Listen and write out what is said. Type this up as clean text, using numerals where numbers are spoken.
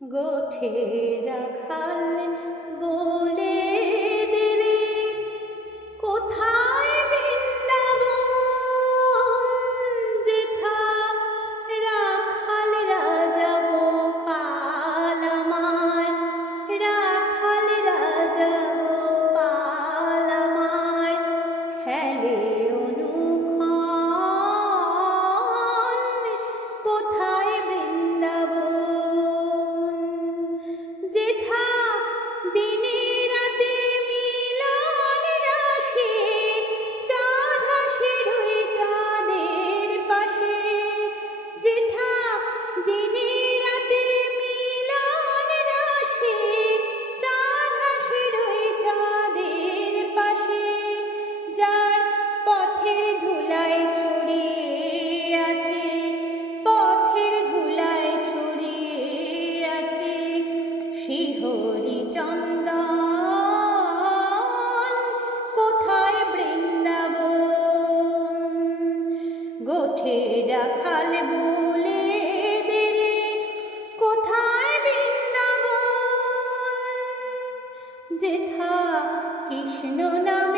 গোঠে রাখাল বলে দিলে কোথায় বৃন্দাবন, যেথা রাখাল রাজা গোপাল আমার, রাখাল রাজা গোপাল আমার খেলে অনুক্ষণ, কোথায় বৃন্দাবন, যেথা দিনে রাতে মিলন রাশে, চাঁদ হাসে রই চাঁদের পাশে, যেথা দিনে রাতে মিলন রাশে, চাঁদ হাসে রই চাঁদের পাশে, যার পথের ধুলায় ছড়িয়ে আছে, পথের ধুলায় ছড়িয়ে আছে শিহরি চন্দন, কোথায় বৃন্দাবন। গোঠে রাখাল বলে দিলে কোথায় বৃন্দাবন, যেথা কৃষ্ণ নামে